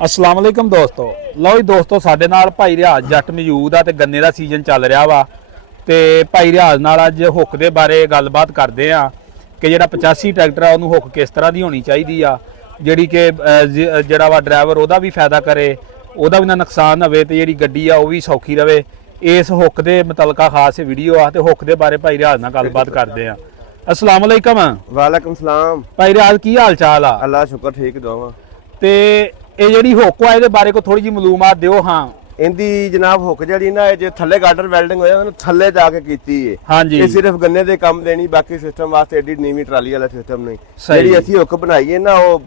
अस्सलाम वालेकुम दोस्तों। लो जी दोस्तों, साडे नाल भाई रियाज जट मौजूद आ ते गन्ने दा सीजन चल रहा वा ते भाई रियाज नाल अज हुक दे बारे गलबात करदे आ कि जिहड़ा 85 ट्रैक्टर आ उहनूं हुक किस तरह दी होनी चाहिदी आ, जिहड़ी कि जिहड़ा वा ड्राइवर ओहदा भी फायदा करे, ओहदा भी ना नुकसान होवे ते जिहड़ी गड्डी आ ओह भी सौखी रवे। इस हुक दे मुतलका खास वीडियो आ ते हुक दे बारे भाई रियाज नाल गलबात करदे आ। अस्सलाम वालेकुम। वालेकुम सलाम। भाई रियाज की हाल चाल आ? अल्लाह शुक्र ठीक दोवां। ते ਇਹ ਜਿਹੜੀ ਹੁੱਕ ਆ ਇਹਦੇ ਬਾਰੇ ਕੋ ਥੋੜੀ ਜਿਹੀ ਮਾਲੂਮਾਤ ਦਿਓ। ਹਾਂ, ਇਹਦੀ ਜਨਾਬ ਹੁੱਕ ਜਿਹੜੀ ਨਾ ਜੇ ਥੱਲੇ ਗਾਰਡਰ ਵੈਲਡਿੰਗ ਹੋਇਆ ਉਹਨੂੰ ਥੱਲੇ ਜਾ ਕੇ ਕੀਤੀ ਏ। ਹਾਂਜੀ, ਇਹ ਸਿਰਫ ਗੰਨੇ ਦੇ ਕੰਮ ਦੇਣੀ, ਬਾਕੀ ਸਿਸਟਮ ਵਾਸਤੇ ਐਡੀ ਨੀਵੀਂ ਟਰਾਲੀ ਵਾਲਾ ਸਿਸਟਮ ਨਹੀਂ। ਜਿਹੜੀ ਅਸੀਂ ਹੁੱਕ ਬਣਾਈ ਹੈ ਨਾ ਉਹ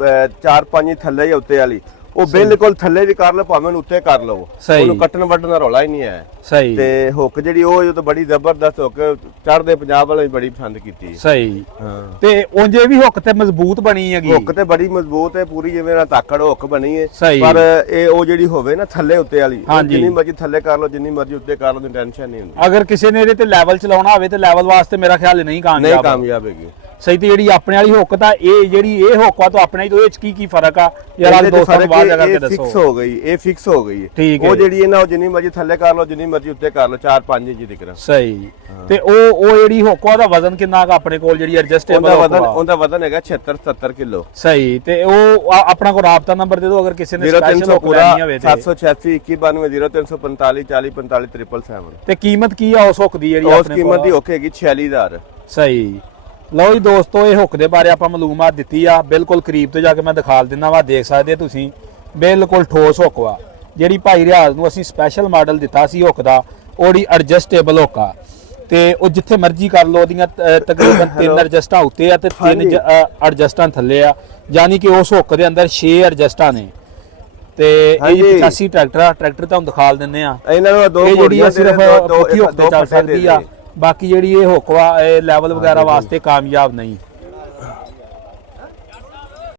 4-5 ਥੱਲੇ ਜਾਂ ਉੱਤੇ ਵਾਲੀ, ਉਹ ਬਿਲਕੁਲ ਥੱਲੇ ਵੀ ਕਰ ਲਓ ਭਾਵੇਂ ਉਹਨੂੰ ਉੱਤੇ ਕਰ ਲਓ, ਉਹਨੂੰ ਕੱਟਣ ਵੱਢਣ ਦਾ ਰੌਲਾ ਹੀ ਨਹੀਂ ਹੈ। ਸਹੀ। ਤੇ ਹੁੱਕ ਜਿਹੜੀ ਉਹ ਤਾਂ ਬੜੀ ਜ਼ਬਰਦਸਤ ਹੁੱਕ ਚੜ੍ਹਦੇ ਪੰਜਾਬ ਵਾਲੇ ਬੜੀ ਪਸੰਦ ਕੀਤੀ। ਸਹੀ। ਹਾਂ, ਤੇ ਉਂਝੇ ਵੀ ਹੁੱਕ ਤੇ ਮਜ਼ਬੂਤ ਬਣੀ ਹੈਗੀ। ਹੁੱਕ ਤੇ ਬੜੀ ਮਜ਼ਬੂਤ ਹੈ, ਪੂਰੀ ਜਿਵੇਂ ਨਾ ਤਾਕੜ ਹੁੱਕ ਬਣੀ ਹੈ। ਸਹੀ। ਪਰ ਇਹ ਉਹ ਜਿਹੜੀ ਹੋਵੇ ਨਾ ਥੱਲੇ ਉੱਤੇ ਵਾਲੀ, ਜਿੰਨੀ ਮਰਜ਼ੀ ਥੱਲੇ ਕਰ ਲਓ ਜਿੰਨੀ ਮਰਜ਼ੀ ਉੱਤੇ ਕਰ ਲਓ, ਟੈਨਸ਼ਨ ਨਹੀਂ ਹੁੰਦੀ। ਅਗਰ ਕਿਸੇ ਨੇ ਇਹਦੇ ਤੇ ਲੈਵਲ ਚਲਾਉਣਾ ਹੋਵੇ ਤੇ ਲੈਵਲ ਵਾਸਤੇ ਮੇਰਾ ਖਿਆਲ ਨਹੀਂ ਕਾਮਯਾਬ ਹੈਗੀ। ਸਹੀ। ਤੇ ਜਿਹੜੀ ਆਪਣੇ ਵਾਲੀ ਹੁੱਕ ਤਾਂ ਇਹ ਜਿਹੜੀ ਇਹ ਹੁੱਕ ਆ ਤਾਂ ਆਪਣੇ ਤੋਂ ਇਹ ਚ ਕੀ ਫਰਕ ਆ ਯਾਰ? ਅੱਜ ਦੋਸਤਾਂ ਨੂੰ ਬਾਹਰ ਜਾ ਕੇ ਦੱਸੋ। ਫਿਕਸ ਹੋ ਗਈ, ਇਹ ਫਿਕਸ ਹੋ ਗਈ ਹੈ। ਉਹ ਜਿਹੜੀ ਹੈ ਨਾ ਉਹ ਜਿੰਨੀ ਮਰਜ਼ੀ ਥੱਲੇ ਕਰ ਲਓ ਜਿੰਨੀ ਮਰਜ਼ੀ ਉੱਤੇ ਕਰ ਲਓ, 4-5 ਇੰਚ ਦੀ ਕਰਾਂ। ਸਹੀ। ਤੇ ਉਹ ਜਿਹੜੀ ਹੁੱਕ ਉਹਦਾ ਵਜ਼ਨ ਕਿੰਨਾ ਕਾ ਆਪਣੇ ਕੋਲ ਜਿਹੜੀ ਐਡਜਸਟੇਬਲ ਉਹਦਾ ਵਜ਼ਨ ਹੈਗਾ 76-77 ਕਿਲੋ। ਸਹੀ। ਤੇ ਉਹ ਆਪਣਾ ਕੋਲ ਰਾਬਤਾ ਨੰਬਰ ਦੇ ਦਿਓ ਅਗਰ ਕਿਸੇ ਨੇ ਸਪੈਸ਼ਲ ਹੁੱਕ ਲੈਣੀ ਹੋਵੇ ਤੇ 786 2192 0345 40 45 777। ਤੇ ਕੀਮਤ ਕੀ ਆ ਉਸ ਹੁੱਕ ਦੀ ਜਿਹੜੀ ਉਸ ਕੀਮਤ ਦੀ ਹੁੱਕ ਹੈਗੀ 46000। ਸਹੀ। ਲਓ ਜੀ ਦੋਸਤੋ, ਇਹ ਹੁੱਕ ਦੇ ਬਾਰੇ ਆਪਾਂ ਮਾਲੂਮਾਤ ਦਿੱਤੀ ਆ, ਬਿਲਕੁਲ ਕਰੀਬ ਤੋਂ ਜਾ ਕੇ ਮੈਂ ਦਿਖਾ ਦਿੰਦਾ ਵਾ। ਦੇਖ ਸਕਦੇ ਤੁਸੀਂ ਬਿਲਕੁਲ ਠੋਸ ਹੁੱਕ ਵਾ। ਜਿਹੜੀ ਭਾਈ ਰਿਆਜ਼ ਨੂੰ ਅਸੀਂ ਸਪੈਸ਼ਲ ਮਾਡਲ ਦਿੱਤਾ ਸੀ ਹੁੱਕ ਦਾ, ਉਹਦੀ ਐਡਜਸਟੇਬਲ ਹੁੱਕ ਆ ਤੇ ਉਹ ਜਿੱਥੇ ਮਰਜ਼ੀ ਕਰ ਲਓ। ਉਹਦੀਆਂ ਤਕਰੀਬਨ 3 ਐਡਜਸਟਾਂ ਉੱਤੇ ਆ ਤੇ 3 ਐਡਜਸਟਾਂ ਥੱਲੇ ਆ, ਯਾਨੀ ਕਿ ਉਸ ਹੁੱਕ ਦੇ ਅੰਦਰ 6 ਐਡਜਸਟਾਂ ਨੇ। ਤੇ ਇਹ 85 ਟਰੈਕਟਰ ਤੁਹਾਨੂੰ ਦਿਖਾ ਦਿੰਦੇ ਆ। ਇਹਨਾਂ ਨੂੰ ਦੋ ਜਿਹੜੀ ਸਿਰਫ ਪੁੱਠੀ ਹੁੱਕ ਤੇ ਚੱਲ ਸਕਦੀ ਆ, ਬਾਕੀ ਜਿਹੜੀ ਇਹ ਹੁੱਕ ਵਾ ਇਹ ਲੈਵਲ ਵਗੈਰਾ ਵਾਸਤੇ ਕਾਮਯਾਬ ਨਹੀਂ।